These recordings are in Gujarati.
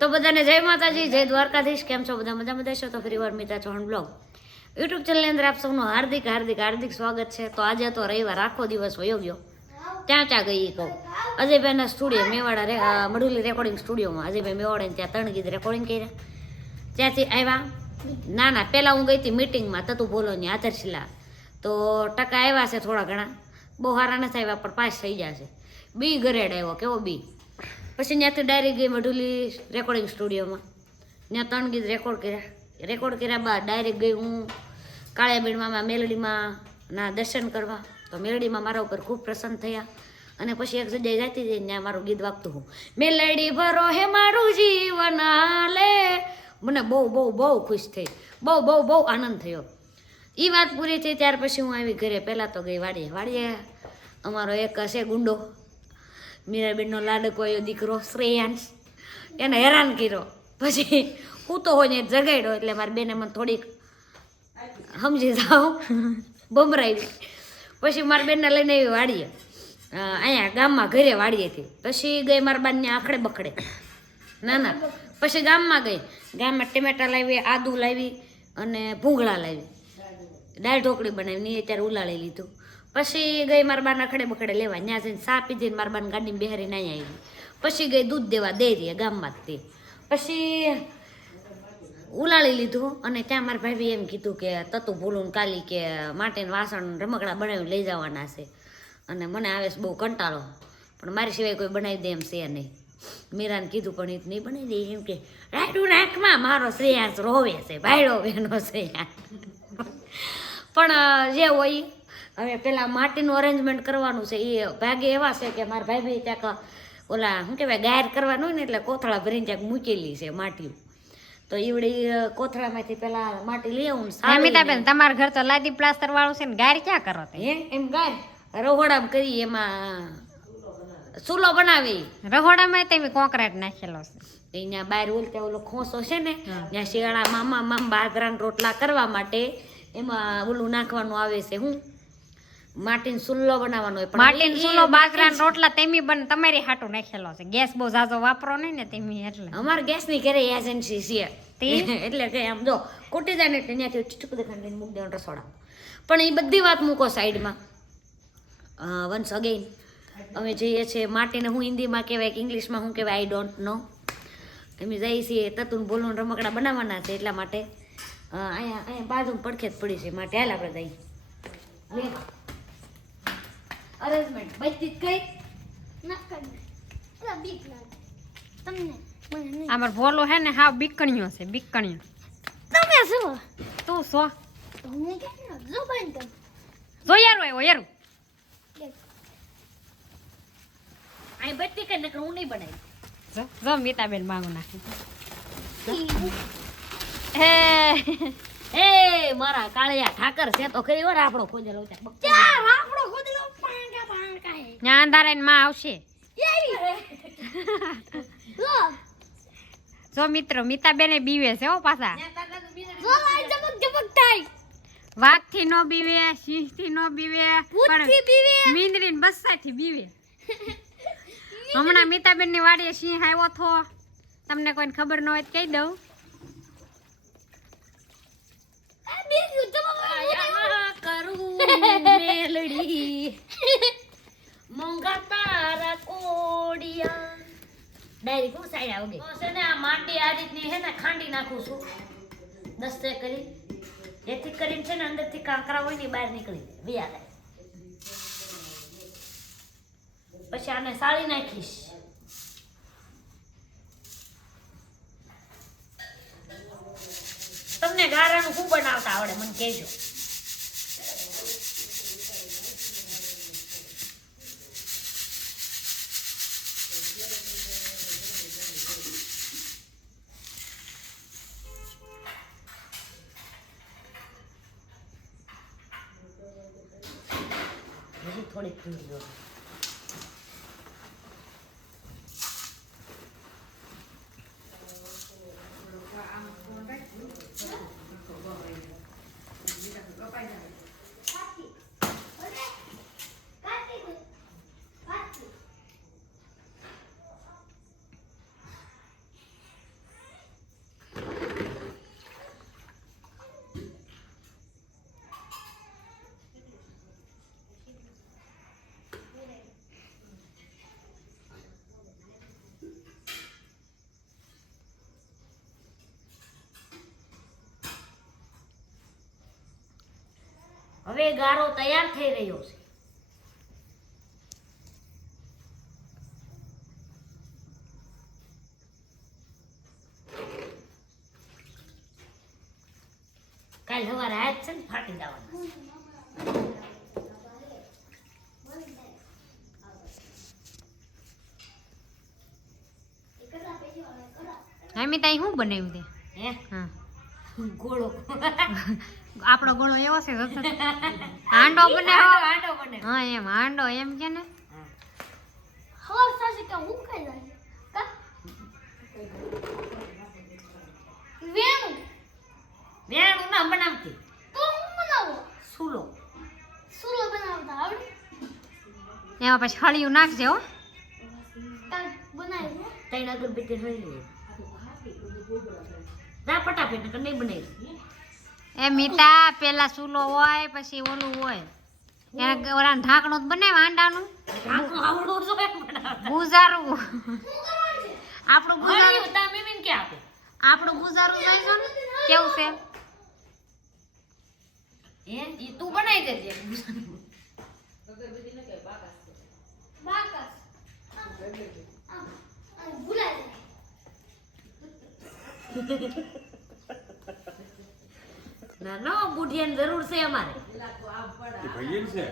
તો બધાને જય માતાજી, જય દ્વારકાધીશ. કેમ છો બધા? મજામાં છો? તો ફરી વાર મિતા ચૌહાણ બ્લોગ યુટ્યુબ ચેનલની અંદર આપ સૌનું હાર્દિક હાર્દિક હાર્દિક સ્વાગત છે. તો આજે તો રવિવાર, આખો દિવસ વયો ગયો. ત્યાં ગઈ કહું અજયભાઈના સ્ટુડિયો મેવાડા મડુલી રેકોર્ડિંગ સ્ટુડિયોમાં અજયભાઈ મેવાડાને ત્યાં 3 ગીત રેકોર્ડિંગ કર્યા. ત્યાંથી આવ્યા. ના પહેલાં હું ગઈ હતી મિટિંગમાં તતું બોલોની આધારશિલા. તો ટકા આવ્યા છે થોડા ઘણા, બહુ સારા નથી આવ્યા પણ પાસ થઈ ગયા છે. બી ગ્રેડ આવ્યો, કેવો બી. પછી ત્યાંથી ડાયરેક્ટ ગઈ મઢુલી રેકોર્ડિંગ સ્ટુડિયોમાં. ત્યાં 3 ગીત રેકોર્ડ કર્યા બાદ ડાયરેક્ટ ગઈ હું કાળિયાબીડમાં મેલડીમાં ના દર્શન કરવા. તો મેલડીમાં મારા ઉપર ખૂબ પ્રસન્ન થયા. અને પછી એક જગ્યાએ જતી હતી, ત્યાં મારું ગીત વાગતું હું, મેલડી ભરો હે મારું જીવન લે. મને બહુ ખુશ થઈ, બહુ આનંદ થયો. એ વાત પૂરી થઈ ત્યાર પછી હું આવી ઘરે. પહેલાં તો ગઈ વાડીએ અમારો એક હશે ગુંડો, મીરાબેનનો લાડકો એવો દીકરો શ્રેયાંશ, એને હેરાન કર્યો. પછી હું તો હોય ને જગાડ્યો, એટલે મારી બેને મને થોડીક સમજી જાઓ બમરાઈ. પછી મારી બેનને લઈને આવી વાડીએ, અહીંયા ગામમાં ઘરે વાડીએથી. પછી ગઈ મારા બાને આખડે બખડે. ના પછી ગામમાં ગઈ. ગામમાં ટમેટા લાવી, આદુ લાવી અને ભૂંગળા લાવી, દાળ ઢોકળી બનાવી ને અત્યારે ઉલાળી લીધું. પછી ગઈ મારા બાને આખડે બખડે લેવા. ત્યાં જઈને ચા પીધીને મારા બાને ગાડીમાં બેહારીને અહીંયા આવી. પછી ગઈ દૂધ દેવા ડેરીએ ગામમાં જ તે. પછી ઉલાળી લીધું અને ત્યાં મારા ભાભી એમ કીધું કે તતું ભૂલું કાલી કે માટેને વાસણ રમકડા બનાવીને લઈ જવાના છે. અને મને આવે છે બહુ કંટાળો, પણ મારી સિવાય કોઈ બનાવી દે એમ છે નહીં. મીરાને કીધું પણ એ નહીં બનાવી દે. એમ કે રાયડું નાખમાં મારો શ્રેયાંશ રોવે છે, ભાઈડો બેનો શ્રેયાંશ. પણ જે હોય હવે પેલા માટીનું અરેન્જમેન્ટ કરવાનું છે. એ ભાગે એવા છે કે મારા ભાભી ત્યાં ઓલા શું કહેવાય ગાયર કરવાનું હોય ને, એટલે કોથળા ભરીને ત્યાં મૂકેલી છે માટી. તો ઈવડી કોથળામાંથી પેલા માટી લઈ આવું. અમિતાબેન, તમારા ઘર તો લાદી પ્લાસ્ટર વાળું છે ને, ગાયર ક્યાં કરો? એમ ગાય રહોડામાં કરી, એમાં ચૂલો બનાવી. રહોડામાં તમે કોંક્રીટ નાખેલો છે. અહીંયા બહાર ઓલતા ઓલો ખોસો છે ને, ત્યાં શિયાળા મામા બાજરાના રોટલા કરવા માટે એમાં ઓલું નાખવાનું આવે છે. હું માટીનો ચૂલો બનાવવાનો હોય. માટીનો ચૂલો બાજરાના રોટલા તેમી બન તમારી હાટું નાખેલો છે. ગેસ બહુ ઝાઝો વાપરો નહીં ને તેમી, એટલે અમારે ગેસની ઘરે એજન્સી છે. એટલે કે આમ જો કૂટી જાય ને એટલે ત્યાંથી ચીટકું દેખાડ લઈને મૂકી દેવાનું રસોડા. પણ એ બધી વાત મૂકો સાઈડમાં. વન્સ અગેઇન અમે જઈએ છીએ માટીને, હું હિન્દીમાં કહેવાય કે ઇંગ્લિશમાં શું કહેવાય આઈ ડોન્ટ નો. અમે જઈએ છીએ તતુન બોલું રમકડા બનાવવાના છે, એટલા માટે અહીંયા બાજુ પડખે જ પડી છે. માટે હાલ આપણે જઈએ લેવા. અરેન્જમેન્ટ બધી કઈ અમાર ભોલો હે ને હાવ બીકણીઓ છે, બીકણીઓ. તમે શું તું સો તમને કે જો બંધ જો યાર આવ્યો યાર. અહીં બધી કઈ નકર હું નહીં બનાવી. જો મીતાબેન માંગુ નાખી. એ મારા કાળિયા ઠાકર છે તો ખરી વાર આપણો ખોજેલો છે. ચાર આપણો ખોદલો પાંકા હે ન્યા અંધારાને માં આવશે. જો મિત્રો, મીતાબેને બીવે છે હો પાછા. જો લાઈ જબક થાય. વાઘ થી નો બીવે, સિંહ થી નો બીવે, ભૂતથી બીવે, મીંદરી ને બસ્સા થી બીવે. હમણાં મીતાબેન ની વાડીએ સિંહ આવ્યો થો, તમને કોઈને ખબર ન હોય તો કહી દઉં. મેલડી મોંઘા તારા કોડિયા ડાયરી કો સાઈડ આવ ગઈ છે ને. આ માટી આ રીતની હે ને ખાંડી નાખું છું દસ્તે કરી, જેથી કરીને છે ને અંદરથી કાંકરા હોય ને બહાર નીકળી જાય. પછી આને સાળી નાખીશ. તમને ગારાનું શું બનાવતા આવડે મને કહેજો. હજી થોડીક દૂર દો. હવે ગારો તૈયાર થઈ રહ્યો છે. કાલ સવારે હાથ છે ને ફાટી જવાના. અમિતા શું બનાવ્યું તે? હે હા, ગોળો આપણો ગોળો એવો છે હાંડો બનાવ્યો. આટો બને. હા એમ હાંડો એમ કે ને. હવા સાસી કે હું ખાઈ જાય કા વેણું વેણું ના બનાવતી, તો હું બનાવો સુલો. સુલો બનાવતા આવડે એમાં પછી હળિયું નાખજે હો. તાર બનાવ્યું તૈણ અગરબત્તી હળી લે. ના ફટાફટ નકર નહીં બનાવી. એ મીઠા પેલા ચૂલો હોય પછી ઓલું હોય એને ઓલાનું ઢાંકણું જ બનાવે હાંડાનું. આખું આવડું જોઈએ બનાવતા. ગુજારું આપણું ગુજારું હળિયું તાર મમ્મીને ક્યાં આપે? આપણું ગુજારું જોઈજો ને કેવું છે. હે ઈ તું બનાવી દેજે. બાકસ ભૂલાય જાય ના ના બુઢિયાની જરૂર છે અમારે. ભજન છે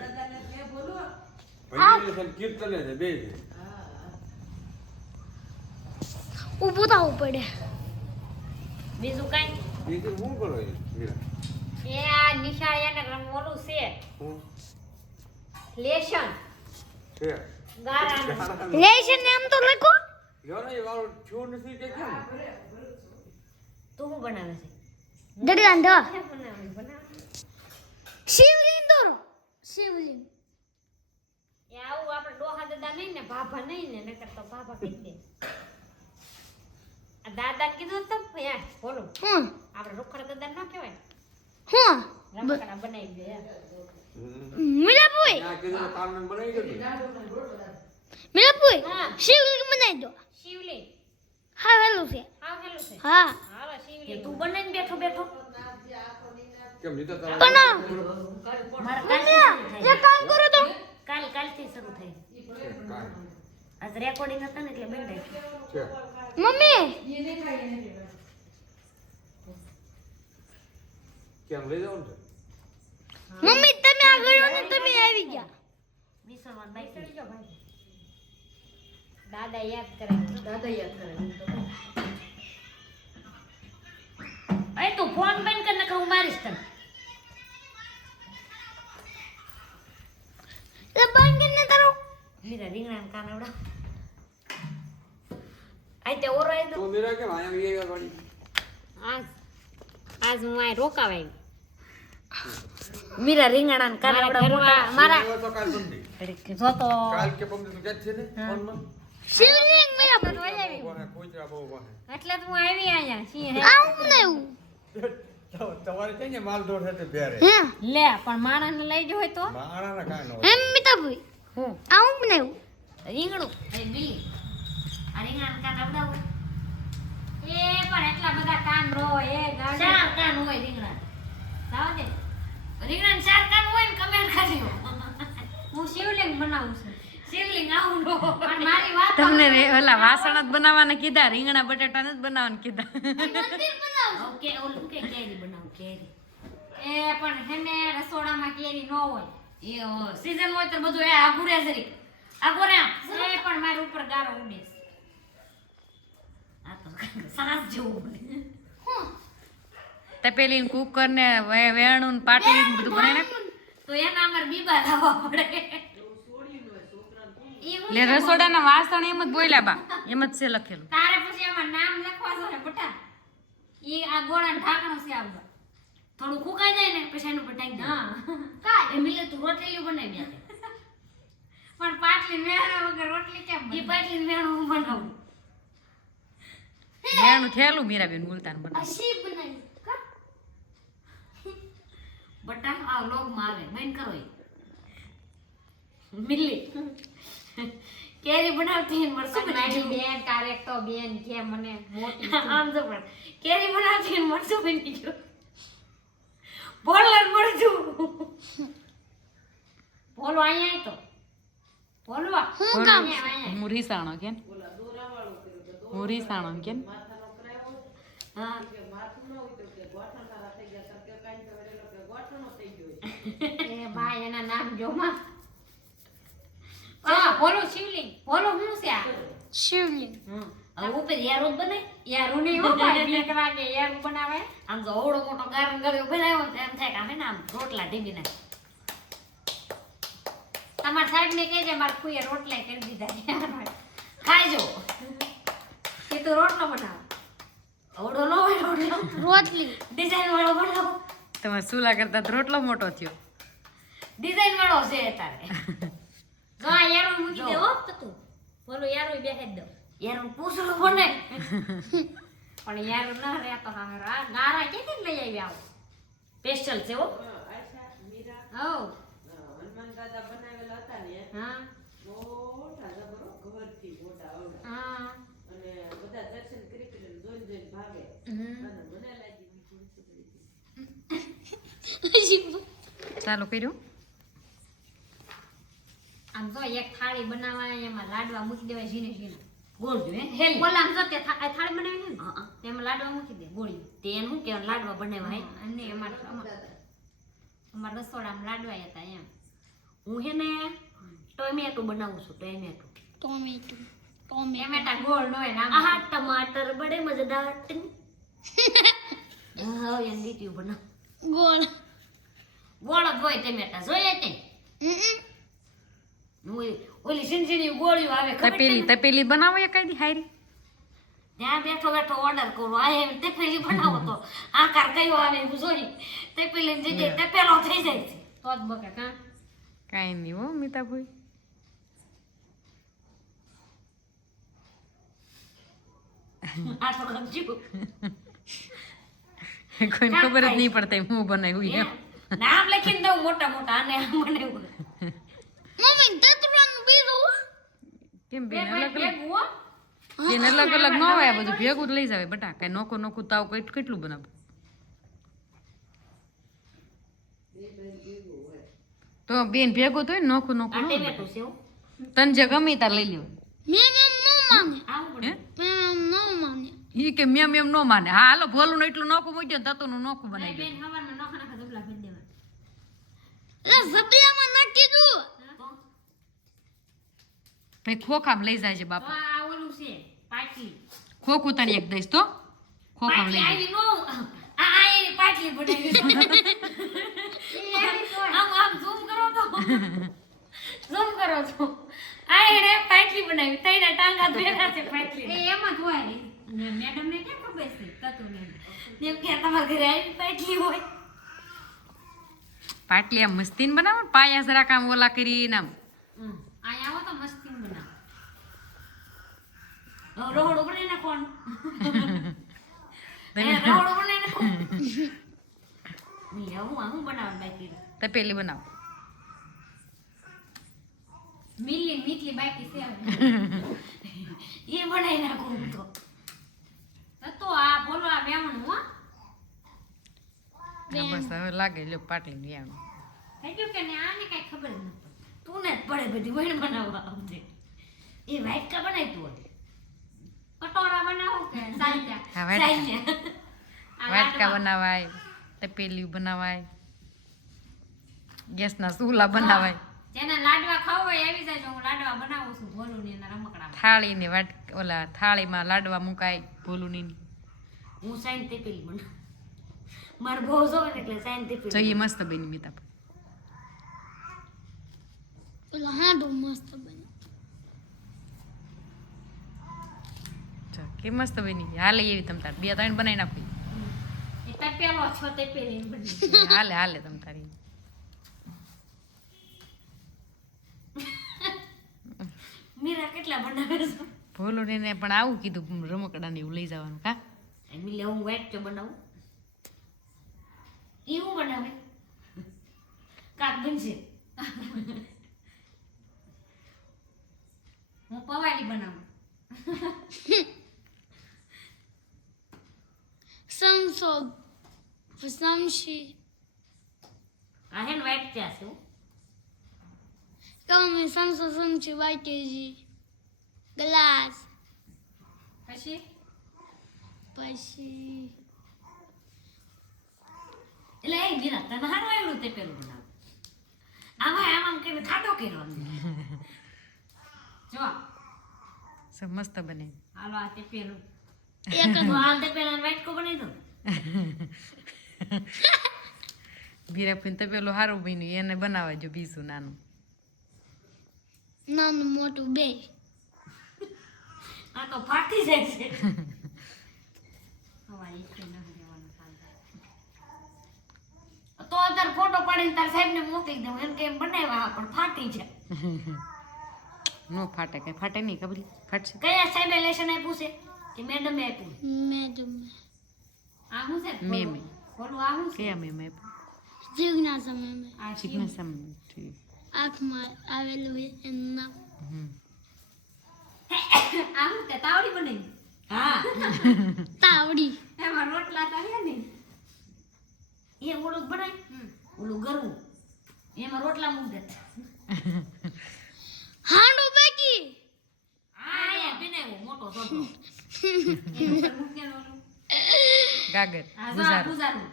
ભજન છે કીર્તન છે બે છે. ઊભું થવું પડે બીજું કાંઈ? બીજું શું કરો એ મીરા? એ આ નિશાળિયાને ઓલું છે હું લેશન છે ગારાનું. લેશન એમ તો લખો યો ને વાળો છું નથી કે કેમ તું શું બનાવે છે? દરિયાન ધ બનાવે શિવલિંગ દોરો શિવલિંગ એ આવું આપણે ડોહા દાદા નહીં ને ભાભા નહીં ને નકર તો ભાભા કહી દે. આ દાદા કીધું તો યાર બોલો હું આપણે રોકડા દાદા ન કહેવાય હું રમકડા બનાવી દે યાર. મિલાપુઈ આ કીધું કામ બનાવી દે. મિલાપુઈ હા. શિવલિંગ બનાવી દો શિવલિંગ હા વેલું છે હા હેલું છે. હા હાલો એ શિવલિંગ તું બનાવીને બેઠો બેઠો કેમ નીતા તારા પણ મારે એક કામ કરો તો કાલથી શરૂ થઈ. કાંઈ આજ રેકોર્ડિંગ હતા ને એટલે બંધ રાખ્યું. છે મમ્મી કેમ લઈ જાવ ને મમ્મી તમે આ ગયો ને તમે આવી ગયા વિસરવાનું બાકી. ચડી જાઓ ભાઈ. દાદા યાદ કરે. દાદા યાદ કરે. અરે તું ફોન બંધ કર નકર હું મારીશ તને. એ બંધ કરીને તારો મીરા રીંગણાના કાનવડા. આઈ તે ઓરો આઈ દો. તો મીરા કેમ આયા ગયા ગાડી આજ આજ હું આ રોકાવાય. મીરા રીંગણાના કાનવડા મોટા. મારા એવો તો કાલ બંધી જો તો કાલ કે પમ તું ક્યાં છે ને ફોનમાં શિવલિંગ મેરા તો જોઈ આવી. વાહે કોઈતરા બહુ વાહે એટલે તો હું આવી અહીંયા સિંહ હે. આ હું બનાવ્યું તમારે કઈ ને માલ ઢોર સાથે બેરે હે લે પણ માણસને લઈ ગયો હોય તો માણાના કાંઈ ન એમ મિતાભાઈ હું આ હું બનાવ્યું રીંગણું એ બિલી આ રીંગણાના કાનવડા હોય. એ પણ એટલા બધા કાન રો એ ગાડી ચાર કાન હોય રીંગણા. જાવ દે. રીંગણાના ચાર કાન હોય ને કમેન્ટ કરજો. હું શિવલિંગ બનાવું છું. શિવલિંગ આવું નો. પણ મારી વાત તમને ઓલા વાસણ જ બનાવવાના કીધા, રીંગણા બટાટા જ બનાવવાના કીધા. મંદિર બનાવું ઓકે ઓલું કે કેરી બનાવું કેરી. એ પણ હેને રસોડામાં કેરી ન હોય. એ સીઝન હોય તો બધું એ આગું રહે જરીક. આગું રહે. એ પણ મારી ઉપર ગારો ઉડે છે. આ તો સાસ જેવું બને. તપેલી ને કુકર ને વેણું ને પાટલી ને બધું બનાવી નાખ. તો એના અમારે બીબા લાવવા પડે. ઈ હું એટલે રસોડાના વાસણ એમ જ બોલ્યા બા, એમ જ છે લખેલું. તારે પછી આમાં નામ લખવા છો ને બટા. ઈ આ ગોળાનું ઢાંકણું છે આવું. થોડું ફૂકાઈ જાય ને પછી એનું પર ટાંકી દે. હા. કાંઈ એ મિલે તું રોટલી બનાવી આપે. પણ પાટલી મેળા વગર રોટલી કેમ એ બને? પાટલી વેણું હું બનાવું. વેણું થયેલું મીરાબેન બોલતા ને આ બનાવ. શિવ બનાવ્યું કા બટા આ લોગમાં આવે બંધ કરો એ. મિલી કેરી બનાવતી ને મરસું પણ મારી બની બેન કારેક તો બેન કે મને મોટી ગયું. આમ જો પણ કેરી બનાવતી ને મરસું બની ગયું. બોલર મળજું બોલો અહીંયા તો બોલવા હું કામ હું રીસાણો કેમ હું રીસાણો કેમ હા એ ભાઈ એના નામ જો માં આ બોલો શિવલિંગ બોલો હું છે આ શિવલિંગ હવે ઉપર યારો જ બને યારું નહીં હો ભાઈ બીક લાગે યારું બનાવે આમ તો અવડો મોટો ગારણ ગળ્યો બનાવ્યો ને એમ થાય કે આમે ને આમ રોટલા ઢીંગી નાખ તમારા સાહેબ ને કહેજે માર કુએ રોટલા કરી દીધા ખાઈજો એ તો રોટલો બનાવે અવડો ન હોય રોટલો રોટલી ડિઝાઇન વાળો બનાવો તમારે સુલા કરતા તો રોટલો મોટો થયો ડિઝાઇન વાળો છે તારે જો આ યારું મૂકી દે હો તું બોલો યારું બેસે જ દો યાર પૂછડું બને પણ યારું ના રે તો હા ગારા કેથી લઈ આવી આવો સ્પેશિયલ છે હો હો હા હા ચાલુ કર્યું આમ જો એક થાળી બનાવાય એમાં લાડવા મૂકી દેવાય ઝીને ઝીને ગોળ જો હેલ બોલા આમ જો તે થાળી બનાવી ને હા તેમાં લાડવા મૂકી દે ગોળી તેનું કે લાડવા બનાવાય અને અમાર રસોડામાં લાડવા હતા એમ હું હે ને ટોમેટો બનાવું છું ટોમેટો ટોમેટો ટમેટા ગોળ નો હોય નામ આહા ટમાટર બડે મજેદાર હા એમ દીટી બનાવ ગોળ ગોળ જ હોય ટમેટા જોઈએ તે ઓલી સિંચીની ગોળીઓ આવે ખબર તપેલી તપેલી બનાવો એ કઈ દી હારી ત્યાં બેઠો બેઠો ઓર્ડર કરો આ એમ તપેલી બનાવો તો આકાર કયો આવે એવું જોઈ તપેલી જગ્યાએ તપેલો થઈ જાય છે તો જ બકે કા કાંઈ નહીં હો મીતાભાઈ આ તો સમજ્યું કોઈને ખબર જ નહીં પડતી હું બનાવ્યું એમ નામ લખીને દઉં મોટા મોટા આને આમ બનાવ્યું મમ્મી તતરાનું બીરું કેમ બેન અલગ અલગ ભેગું હો બેન અલગ અલગ ન હોય આ બધું ભેગું જ લઈ જાવે બટા કઈ નોખું નોખું તાવ કેટલું બનાવું તો બેન ભેગું તો હોય ને નોખું નોખું આ ન ટમેટું હોય. છે હો. તને જે ગમે તાર લઈ લ્યો મેમ નો માને આવું હે પણ મેમ નો માને ઈ કે મેમ એમ નો માને હા હાલો ભોલું એટલું નોખું મૂક્યો ને તતુનું નોખું બનાવી બેન દે હવારમાં નોખા નોખા ડબલા ભરી દેવા એ ઝબલામાં નાખી દઉં ભાઈ ખોખામાં લઈ જાય છે તો બાપા આ ઓલું છે પાટલી ખોખું તને એક દઈશ તો ખોખામાં લઈ પાટલી જાય આવી નો આ એની પાટલી બનાવી આમ આમ ઝૂમ કરો તો ઝૂમ કરો તો આ એને પાટલી બનાવી તઈના ટાંગા ભેગા છે પાટલી એ એમાં જ હોય મેડમ ને કેમ ખબર છે તતું ને એમ કે તમારા ઘરે આવી પાટલી હોય પાટલી આમ મસ્તીન બનાવો ને પાયા જરાક આમ ઓલા કરીને આમ અહીંયા આવો તો મસ્તી બનાવ રોહડો બનાવી નાખવાનું તમે રોહડો બનાવી નાખવાનું હું બનાવવાનું બાકી તપેલી બનાવો મીઠલી બાકી છે હવે. એ બનાવી નાખું તો આ બોલો આ વેવણું હો બસ હવે લાગે લ્યો પાટલી ની આમ થઈ ગયું કે ને આને કઈ ખબર જ ન પડે તું ને જ પડે બધી વણ બનાવવા આવજે એ વ્હાઈટ કા બનાવી તું કટોરા બનાવો કે સાંજા હા વાટકા આ વાટકા લાડવા. બનાવાય તપેલી બનાવાય ગેસના ચૂલા બનાવાય જેને લાડવા ખાવા હોય આવી જાય હું લાડવા બનાવું છું ભોલું ની એના રમકડા થાળી ને વાટ ઓલા થાળીમાં લાડવા મુકાય ભોલું ની હું સાઈન તેપેલી બનાવું મારે બહુ જોવે ને એટલે સાઈન તેપેલી જોઈએ મસ્ત બની મીતા પેલા હાડો મસ્ત બને કે મસ્ત બની હાલે એવી તમ તાર બે ત્રણ બનાવી નાખી એ તપેલો છો તે પેલી બની હાલે હાલે તમ તારી મીરા કેટલા બનાવે છે ભોલું ને પણ આવું કીધું રમકડા ને એવું લઈ જવાનું કા મિલે હું વ્હાઈટ ચો બનાવું એ હું બનાવે કાક બનશે હું પવાલી બનાવું સમસો સમશી આ હે ને વ્હાઈટ ચા છે હો. કમ સમસી વાટેજી ગ્લાસ પછી પછી એટલે એ ગીરા તને હારું આવ્યું તે પેલું બનાવ. આમ કે ખાટો કર્યો અંદર. જો મસ્ત બને. હાલો આ તે પેલું એક તો આ તે પેલા વ્હાઈટ કો બનાવી દો. બીરાપીન તો પેલું સારું બન્યું એને બનાવવા જો બીજું નાનું. નાનું મોટું બે આ તો ફાટી જાય છે. હવા ઈચ્છે ન રહેવાનું ચાલે. તો અત્યારે ફોટો પાડીને તાર સાહેબ ને મોકલી દઉં એમ કે એમ બનાવ્યા પણ ફાટી છે. નો ફાટે કઈ ફાટે નહીં ખબર ફાટશે. કયા સાહેબે લેશન આપ્યું છે કે મેડમે આપ્યું? મેડમ આ શું છે મેં ખોલું આ શું છે કયા મેં જીવના સમયમાં આ શીખના સમ ઠીક. આંખમાં આવેલું હોય એનું નામ આ શું તે તાવડી બનાવી હા તાવડી એમાં રોટલા તો હે ને એ ઓલું બનાય ઓલું ગરવું એમાં રોટલા મૂક દે. હાંડો બાકી આ એ બનાવ્યો મોટો સોપડો. એનું ઉપર મૂકેલું ઓલું. ગાગર આ જો આ ગુજારો. ગુજારું.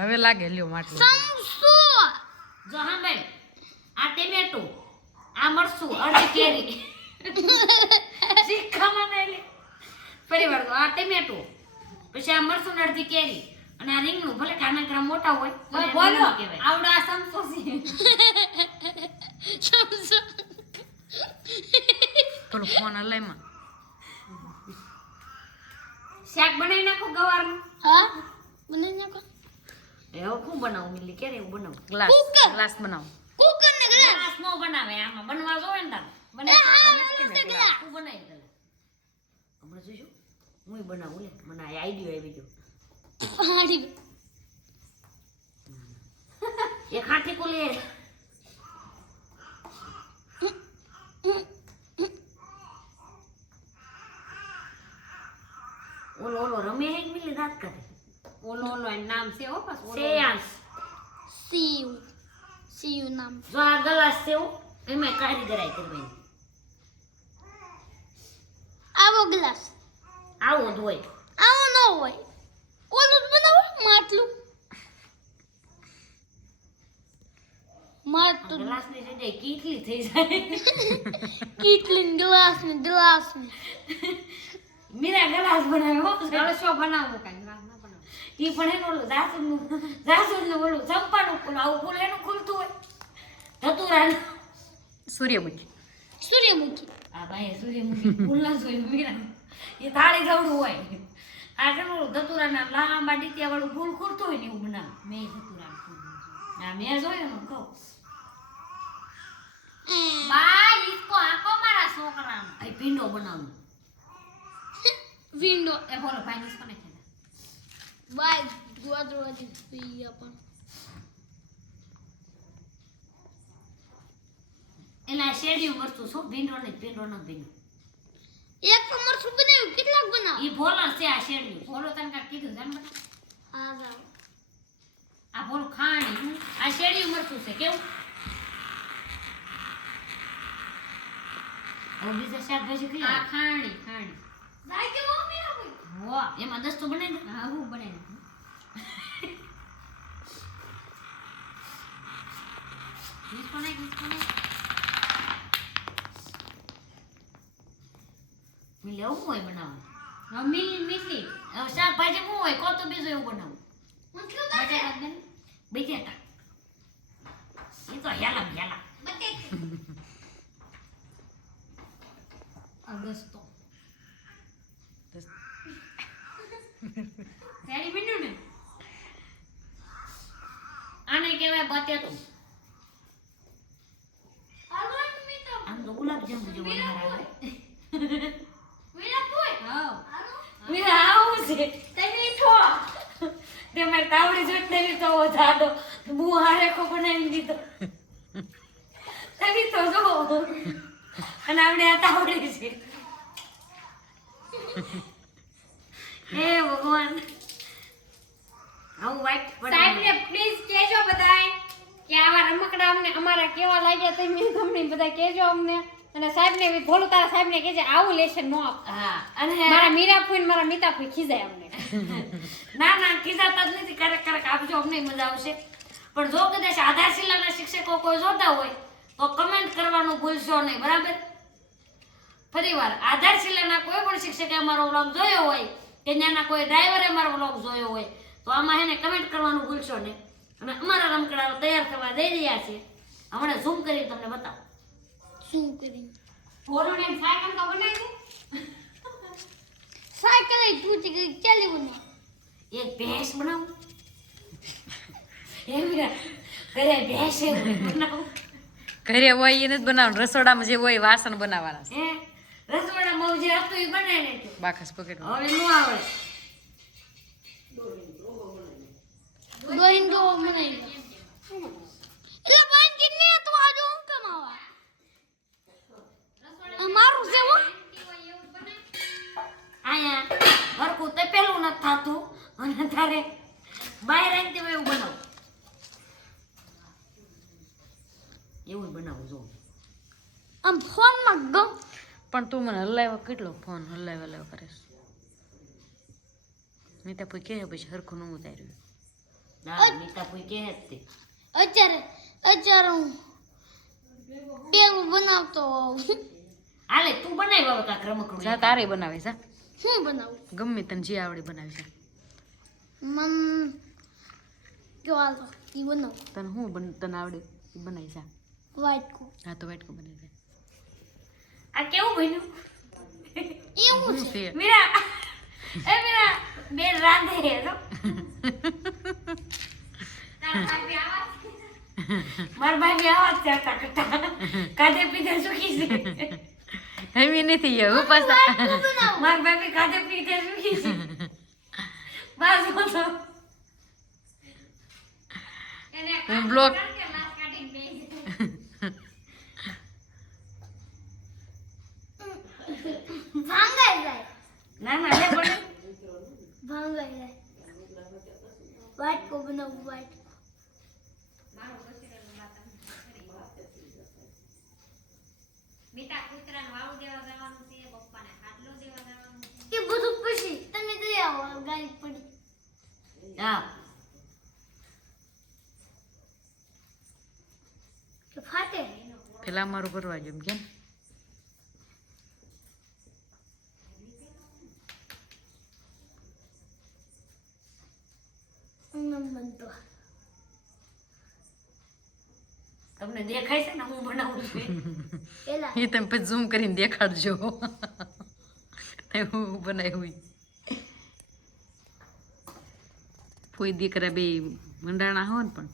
હવે લાગે લ્યો માટલું. સમસો જો હા ભાઈ આ ટમેટો આ મરસું અડધી કેરી શીખામાં નહીં લે. ફરી વાર આ ટમેટો પછી આ મરસું ને અડધી કેરી અને આ રીંગણું ભલે કાના મોટા હોય તો ઓય એને બોલો રીંગણું કહેવાય. આવડો આ સમસો છે સમસો પેલું ફોન હલાયમાં શાક બનાવી નાખો ગવારનું. હા બનાવી નાખો એવું શું બનાવું મિલી ક્યારે એવું બનાવું? Glass cooker. ગ્લાસ બનાવો. કુકર ને ગ્લાસ ગ્લાસ નો બનાવે આમાં બનવા જોવે ને તાર એ હા ગ્લાસ હું બનાવી દઉં. હમણાં જોઈશું હું બનાવું લે મને આ આઈડિયો આવી ગયો. હાડી એક હાથી કો લે ઓલો ઓલો રમે હે મિલી દાંત કરે ઓલો ઓલો એનું નામ છે હો બસ ઓલો. શ્રેયાંશ. સીયુ નામ જો આ ગ્લાસ છે એમાં કારીગરાઈ કરવાની આવો ગ્લાસ આવો જ હોય. આવો ન હોય ઓલું જ બનાવો માટલું માટલું ગ્લાસ ની જગ્યાએ કીટલી થઈ જાય. કેટલી ગ્લાસ ને મીરા ગ્લાસ બનાવ્યો જળસો બનાવવો કાંઈ ગ્લાસ ના બનાવો. ઈ પણ એનું ઓલું જાસૂદનું ઓલું ચંપાનું ફૂલ આવું ફૂલ એનું ખુલતું હોય ધતુરાનું. સૂર્યમુખી. સૂર્યમુખી આ ભાઈ સૂર્યમુખી ફૂલ ના જોઈ મીરા એ થાળી જવડું હોય. આ છે ને ઓલું ધતુરાના લાંબા ડીટિયા વાળું ફૂલ ખુલતું હોય ને એવું બનાવે. મેં ધતુરાનું ફૂલ જોયું. આ મેં જોયું ને કહું બા ઈસકો આંકો મારા છોકરાનો. આ પીંડો બનાવું. વિન્ડો એ બોલો ભાઈ ઈસકો ને ખેલા. બાય દરવાજે પી આપણ એલા શેરડીયું મરચું શું ભીંડો ને ભીંડો ન ભીંડો એક તો મરચું બનાવ્યું કેટલાક બનાવ ઈ ભોલર છે આ શેરડીયું. બોલો તને કાંઈક કીધું છે એમ બટા? હા જાવ આ બોલો ખાણી આ શેરડીયું મરચું છે કેવું? હવે બીજા શાકભાજી કઈ આ ખાણી ખાણી જાય કે મમ્મી આપી હો એમાં દસ્તો બનાવી દે. હા હું બનાવી નાખું. ઈસકો નાખ ઈસકો નાખ. મિલે એવું હોય બનાવવાનું. હવે મીઠી હવે શાકભાજી શું હોય કો તો બીજું એવું બનાવું. મતલબ બટાકા જ બને. બટેટા એ તો હેલા હેલા. અગસ્તો રેડી બન્યું ને આને કહેવાય બટેટું. હાલો મમ્મી તો આમ તો ગુલાબજાંબુ જેવો નહાર આવે. વિલા કોઈ હા હાલો મીરા આવું છે તમે છો તે મારે તાવડી જોઈ તેવી તો જાડો બુ હારેકો બનાવી દીધો. તમે તો જો અને આપણે આ તાવડી છે. હે ભગવાન આવું વાઈટ સાહેબ ને પ્લીઝ કહેજો બધાય કે આવા રમકડા અમને અમારા કેવા લાગ્યા તમે તમને બધા કહેજો અમને. અને સાહેબને બી ભોલું તારા સાહેબને કહેજે આવું લેશન નો આપતા. હા અને મારા મીરાફુઈ ને મારા મીતાફુઈ ખીજાય અમને. ના ના ખીજાતા જ નથી, ક્યારેક ક્યારેક આપજો, અમને મજા આવશે. પણ જો કદાચ આધારશિલાના શિક્ષકો કોઈ જોતા હોય તો કમેન્ટ કરવાનું ભૂલશો નહીં, બરાબર? ફરીવાર આધારશિલાના કોઈ પણ શિક્ષકે અમારો વ્લોગ જોયો હોય કે ત્યાંના કોઈ ડ્રાઈવરે અમારો વ્લોગ જોયો હોય તો આમાં એને કમેન્ટ કરવાનું ભૂલશો નહીં. અને અમારા રમકડાઓ તૈયાર થવા જઈ રહ્યા છે. હમણાં ઝૂમ કરીને તમને બતાવો. શું કરી ભોલું ને સાયકલ તો બનાવી દે. સાયકલ તૂટી ગઈ ચાલી બને એક ભેંસ બનાવું એમ ને, ઘરે ભેંસ એવું બનાવું. ઘરે હોય એને જ બનાવવાનું, રસોડામાં જે હોય વાસણ બનાવવાના છે. હે રસોડામાં જે હતું એ બનાવી નાખ્યું. બાકસ પકડ હવે નો આવે. દોઈન દો બનાવી એટલે બંધ કિને તો આજો હું કમાવા અમારું છે હું અહીંયા હરકું તે પેલું નથી થાતું અને તારે બહાર રાખી દેવું એવું બનાવું. એવું જ બનાવું જો. આમ ફોન માં ગમ પણ તું મને હલાવ્યો કેટલો ફોન હલાવ્યો કરે છે. મેં તો કે પછી હરખું ન ઉતાર્યું. ના મીઠા પૂઈ કે જ તે. અત્યારે હું પેલું બનાવતો હોઉં. હાલે તું બનાવ હવે કાંક રમકડું. જા તારે બનાવે જા, શું બનાવું ગમે તને જે આવડે બનાવી જા. મન જો આલો ઈ બનાવું તને હું તને આવડે એ બનાવી જા. વ્હાઈટ કો હા તો વાટકો બનાવી જા. આ કેવું બન્યું? એવું શું છે છે? મીરા એ મીરા બેન રાંધે હે જો. મારા ભાઈ આવાજ કરતા કરતા કાઢે પીધે સુખી છે. એમ નથી એવું પાછા મારા ભાઈ કાઢે પીધે સુખી છે. બસ બોલો. હું બ્લોક ભાંગાઈ જાય ના ના લે બોલે. ભાંગાઈ જાય વ્હાઈટ કો બનાવું વ્હાઈટ મીઠા કૂતરાને વાળું દેવા જવાનું છે, પપ્પાને ખાટલો દેવા જવાનું છે. એ બધું પછી તમે દઈ આવો ગાડી પડી હા કે ફાટે પેલા મારું કરવા જેમ કેમ બનતો તમને દેખાય છે ને હું બનાવું છું એલા એ તમે પછી ઝૂમ કરીને દેખાડજો હું બનાવ્યું. કોઈ દીકરા બે મંડાણા હોય ને પણ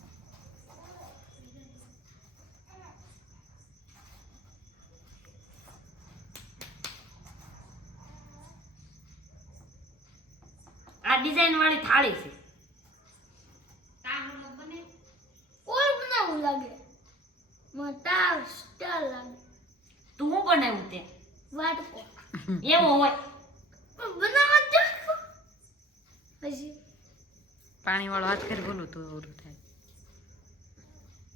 આ ડિઝાઇન વાળી થાળી છે. તાંબલો બને ઓર બનાવું લાગે મને તાર સ્ટાર લાગે તું હું બનાવ્યું તે વાટકો એવો હોય. પણ બનાવવા જ પછી પાણી વાળો હાથ કરી બોલું તો ઓરું થાય.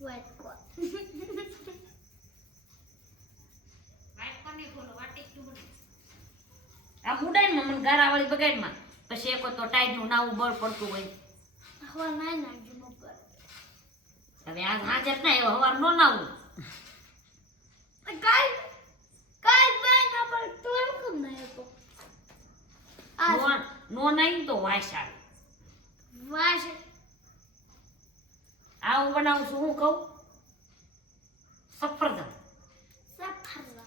વાટકો વાઈટ કોને બોલો વાટી ક્યું બને આ મુડાઈમાં મને ગારાવાળી બગાડમાં પછી એક તો ટાઈટ નું નાવું બળ પડતું હોય. હવા નાઈ નાખજો બપોર હવે આ હાજર ના એવો હવાર નો નાવું. કાલ કાલ બેન આપણે તો એમ કેમ ના હતો આ નો નહીં તો વાસ આવે. વાશ આ હું બનાવું છું હું કહું સફરજન. સફરજન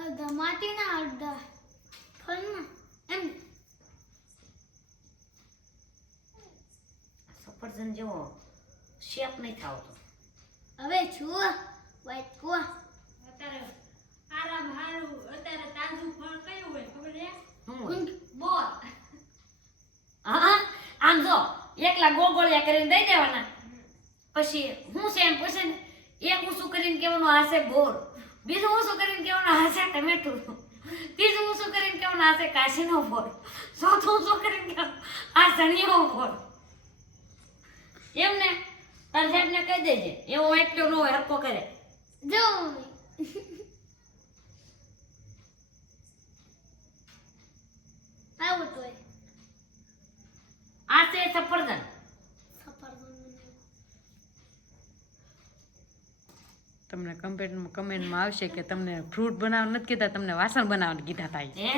અડધા માટીના અડધા ફળના એમ સફરજન જેવો શેપ નહીં થાવતો. હવે છુઓ વાઈટ કો અત્યારે આરામ હારું અત્યારે તાજું ફળ કયું હોય ખબર છે? શું હોય? બોર. હા આમ જો એકલા ગોળગોળિયા કરીને દઈ દેવાના પછી હું છે એમ પૂછે ને એક ઊંચું કરીને કહેવાનું આ છે બોર, બીજું ઊંચું કરીને કહેવાનું આ છે ટમેટું, ત્રીજું ઊંચું કરીને કહેવાનું આ છે કાશીનો બોર, ચોથું ઊંચું કરીને કહેવાનું આ સણિયો બોર. એમ ને તાર સાહેબને કહી દેજે એવો વાટક્યો ન હોય હરકો કરે. જો મમ્મી આવો તો આ છે સફરજન. તમને કમેન્ટમાં આવશે કે તમને ફ્રૂટ બનાવવા નથી કીધા, તમને વાસણ બનાવવા કીધા થાય. હે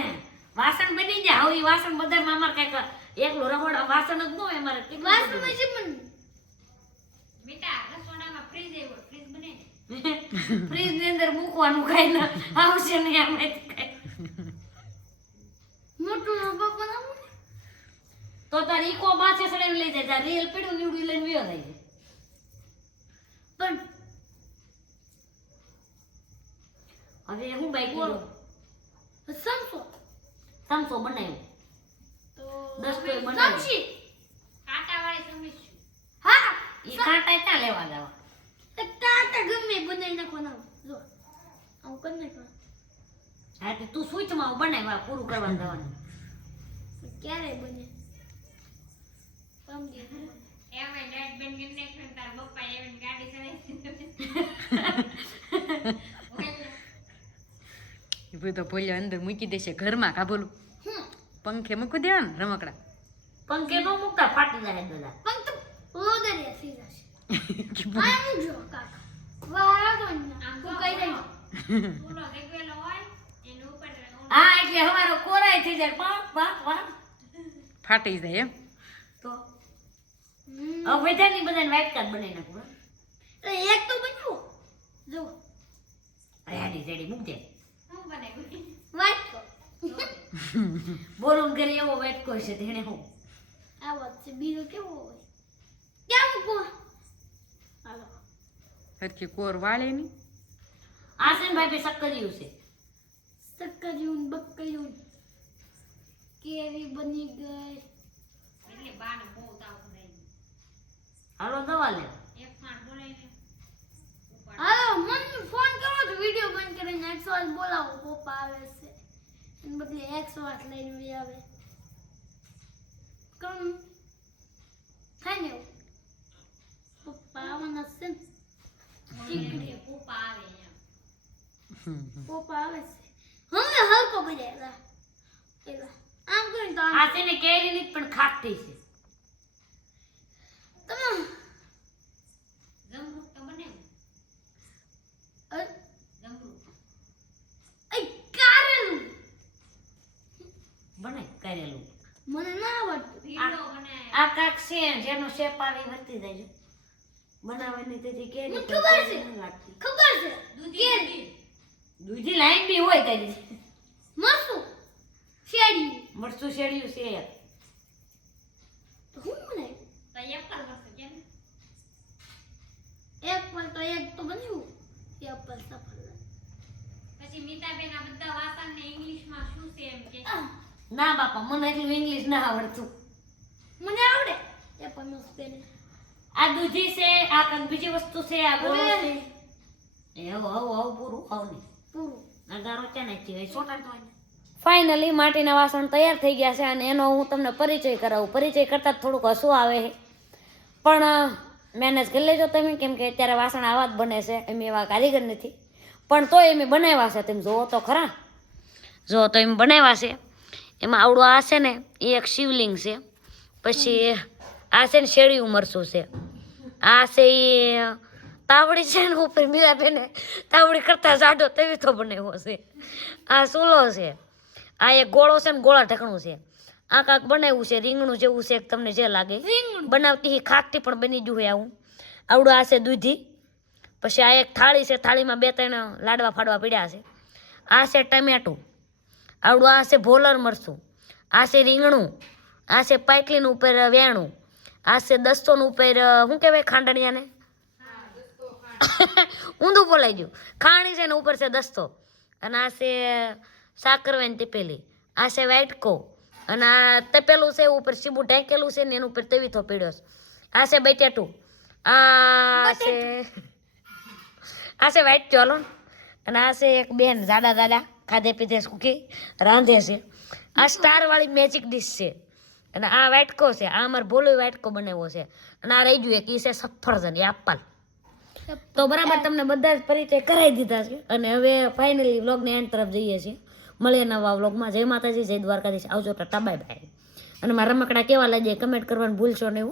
વાસણ બની જાય. હવે ઈ વાસણ બધામાં અમારે કઈક એકલું રમણ વાસણ જ ન હોય અમારે. કેટલું વાસ બધું. માં છે પણ બેટા રસોડામાં ફ્રીજ આવ્યો, ફ્રીજ બને ને. ફ્રીજ ની અંદર મૂકવાનું કઈ ના આવશે નહીં આમાંથી કઈ. મોટું રબર બનાવું ને તો તાર ઈકો પાછે સડાઈને લઈ જાય. તાર રીલ પીડું નીવડી લઈને વ્યો થાય છે. પણ હવે હું બાઈક કીધું સમસો સમસો બનાવ્યો. તો દસતોય બનાવ્યો. સમસી કાંટાવાળી સમજીશું. હા ઈ કાંટા ક્યાં લેવા જવા? ટાટા ગમે બનાવી નાખવાના જો આવું કરી નાખવાનું હા તે તું સ્વિચમાં બનાવ્યા પૂરું કરવાનું જવાનું. ક્યારે બને સમજી એમાં લાઈટ બંધ કરી નાખ્યું ને તાર પપ્પા એવી ગાડી ચલાવી. એ બધું તો ભોલ્યો અંદર મૂકી દેશે ઘરમાં. કા બોલું પંખે મૂકી દેવાનું રમકડા. પંખે નો મૂકતા ફાટી જાય બધા. પણ તો લોદરિયા થઈ જશે આ મૂકજો કાકા વાહ તો આમ તો કહી દઈ પૂરો દેખેલો હોય એની ઉપર હા એટલે હવારો કોરાય થઈ જાય. પાક પાક પાક ફાટી જાય એમ. તો હવે બધાની બધાને વાટકા જ બનાવી નાખું. હો. એક તો બન્યું જો રેડી રેડી મૂકજે. શું બનાવ્યું? વાટકો બોલું ઘરે એવો વાટકો છે તેને હું આવો છે બીજો કેવો હોય ક્યાં મૂકો હાલો સરખી કોર વાળે નહીં. આ છે ને ભાઈ સક્કરિયું છે. સક્કરિયું બક્કરિયું કેવી બની ગઈ એટલે બાને બહુ તાવ ભરાઈ હાલો દવા લે. એક ખાણ બોલાવી હાલો મમ્મી ફોન કરો તો વિડિયો બંધ કરીને 108 બોલાવો પપ્પા આવે છે એને બદલે 108 લઈને આવે કોણ થાય ને એવું? પપ્પા આવવાના છે ને ઠીક પપ્પા આવે એમ. પપ્પા આવે છે હવે હલકો બજાય એલા આમ કરીને તો આ આમ છે ને કેરીની જ પણ ખાટી છે. તમે જમરૂખ તો બનાવ્યું. અ, જમરૂખ એ કારેલું બનાય કરેલું. મને ના આવડતું ભીંડો બનાવ્યો. આ કાક છે જેનો શેપ આવી વધતી જાય છે. બનાવવાની તેથી કેરી મને ખબર છે. નથી લાગતી. ખબર છે દૂધી દૂધી લાઈન બી હોય તારી. મરસું શેડી મરચું શેડ્યું છે. તો હું બનાવ્યું તો એક જ વસ્તુ કેમ? એક પર તો એક તો બન્યું એક પર સફળ પછી મીતાબેન આ બધા વાસણને ઇંગ્લિશમાં શું છે એમ કે ના બાપા મને એટલું ઇંગ્લિશ ના આવડતું. મને આવડે એ પણ સ્પેન આ દૂધી છે આ કંઈક બીજી વસ્તુ છે આ ગોળો છે. એ હવ હવ હવ પૂરું હવ નહીં. પૂરું આ ગારો છે ને એ સોટાડતો હોય. ફાઇનલી માટીના વાસણ તૈયાર થઈ ગયા છે અને એનો હું તમને પરિચય કરાવું. પરિચય કરતાં થોડુંક હસવું આવે છે પણ મેનેજ કરી લેજો તમે, કેમ કે અત્યારે વાસણ આવા જ બને છે. એમ એવા કારીગર નથી પણ તોય એમ બનાવ્યા છે. તમે જુઓ તો ખરા, જુઓ તો એમ બનાવ્યા છે. એમાં આવડું આ છે ને એ એક શિવલિંગ છે. પછી આ છે ને શેરડી મરચું છે. આ છે એ તાવડી છે ને ઉપર બીજા બેને તાવડી કરતા જાડો તેવી તો બનાવ્યો છે. આ સુલો છે. આ એક ગોળો છે ને ગોળા ઢકણું છે. આ કાંક બનાવ્યું છે રીંગણું જેવું છે તમને જે લાગે બનાવતી ખાકથી પણ બની ગયું હોય આવું. આવડું આ છે દૂધી. પછી આ એક થાળી છે, થાળીમાં 2-3 લાડવા ફાડવા પડ્યા છે. આ છે ટમેટું. આવડું આ છે ભોલર મરચું. આ છે રીંગણું. આ છે પાટલીનું ઉપર વેણું. આ છે દસ્તોનું ઉપર શું કહેવાય ખાંડણિયાને ઊંધું બોલાઈ ગયું. ખાણી છે ને ઉપર છે દસ્તો. અને આ છે સાકરવેન તપેલી. આ છે વાટકો. અને આ તપેલું છે ઉપર સીબું ઢાંકેલું છે ને એનું ઉપર તવીથો પીડ્યો છે. આ છે બટેટું. આ છે વાઈટ ચાલો. અને આ છે એક બેન જાડા ખાધે પીધે સુખી રાંધે છે. આ સ્ટાર વાળી મેજિક ડીશ છે. અને આ વાટકો છે, આ અમારે ભોલો વાટકો બનાવ્યો છે, અને આ રહી ગયું એક ઈ છે સફરજન, એ આપલ. તો બરાબર તમને બધા જ પરિચય કરાવી દીધા છે, અને હવે ફાઇનલી વ્લોગને એન્ડ તરફ જઈએ છીએ. મળીએ નવા વ્લોગમાં. જય માતાજી, જય દ્વારકાધીશ. આવજો, ટાટા, બાય બાય. અને મારા રમકડા કેવા લાગે કમેન્ટ કરવાનું ભૂલશો નહીં.